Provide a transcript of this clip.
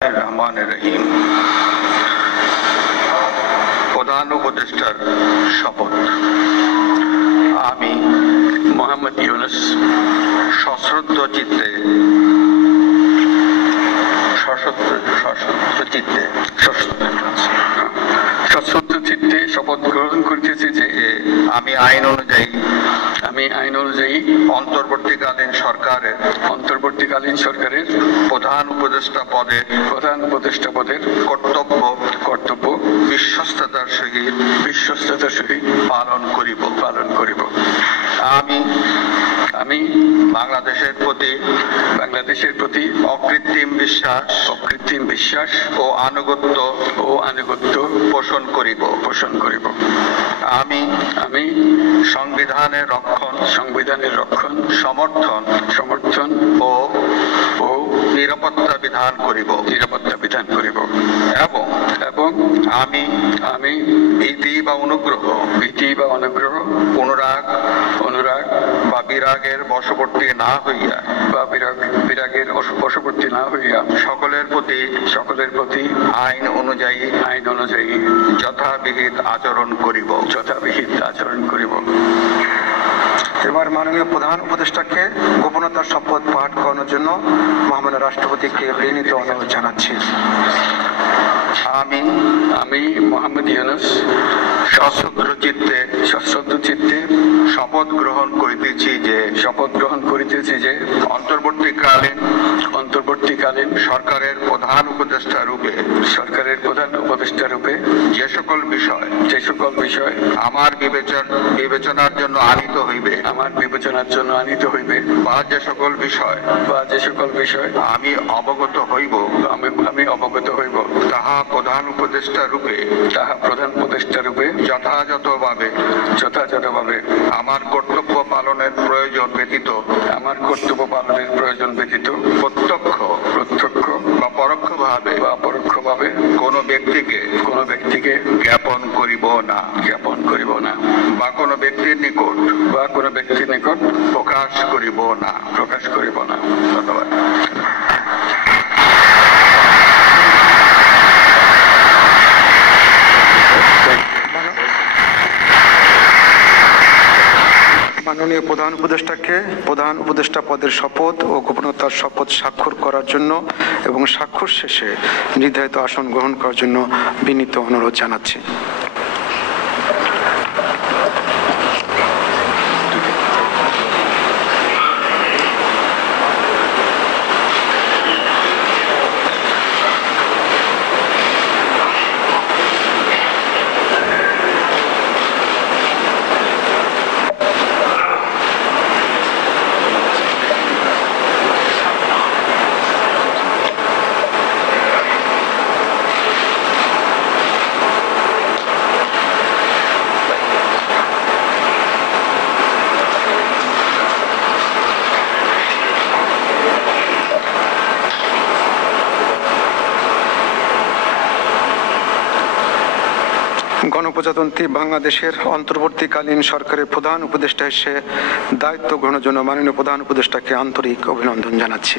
রহমানির রহিম। প্রধান উপদেষ্টার শপথ। আমি মোহাম্মদ ইউনুস সশ্রদ্ধ চিত্তে শপথ গ্রহণ করিতেছি যে আমি আইন অনুযায়ী অন্তর্বর্তীকালীন সরকারের প্রধান উপদেষ্টা পদের কর্তব্য বিশ্বস্ততার সহিত পালন করিব। আমি বাংলাদেশের প্রতি অকৃত্রিম বিশ্বাস ও আনুগত্য পোষণ করিব। আমি সংবিধানের রক্ষণ সমর্থন ও নিরাপত্তা বিধান করিব এবং আমি ভীতি বা অনুগ্রহ অনুরাগ বা বিরাগের বশবর্তী না হইয়া সকলের প্রতি আইন অনুযায়ী যথাবিহিত আচরণ করিব। এবার মাননীয় প্রধান উপদেষ্টাকে গোপনতার শপথ পাঠ করানোর জন্য মহামান্য রাষ্ট্রপতিকে বিনীত অনুরোধ জানাচ্ছি। আমি মোহাম্মদ ইউনুস সশ্রদ্ধ চিত্তে শপথ গ্রহণ করিতেছি যে অন্তর্বর্তীকালীন সরকারের প্রধান উপদেষ্টা রূপে যে সকল বিষয় আমার বিবেচনার জন্য আনিত হইবে বা যে সকল বিষয় আমি অবগত হইব তাহা প্রধান উপদেষ্টা রূপে যথাযথভাবে আমার কর্তব্য পালনের প্রয়োজন ব্যতীত প্রত্যক্ষ বা পরোক্ষভাবে কোনো ব্যক্তিকে জ্ঞাপন করিব না বা কোনো ব্যক্তির নিকট প্রকাশ করিব না। ধন্যবাদ। মাননীয় প্রধান উপদেষ্টাকে প্রধান উপদেষ্টা পদের শপথ ও গোপনতার শপথ স্বাক্ষর করার জন্য এবং স্বাক্ষর শেষে নির্ধারিত আসন গ্রহণ করার জন্য বিনীত অনুরোধ জানাচ্ছি। গণপ্রজাতন্ত্রী বাংলাদেশের অন্তর্বর্তীকালীন সরকারের প্রধান উপদেষ্টা হিসেবে দায়িত্ব গ্রহণের জন্য মাননীয় প্রধান উপদেষ্টাকে আন্তরিক অভিনন্দন জানাচ্ছি।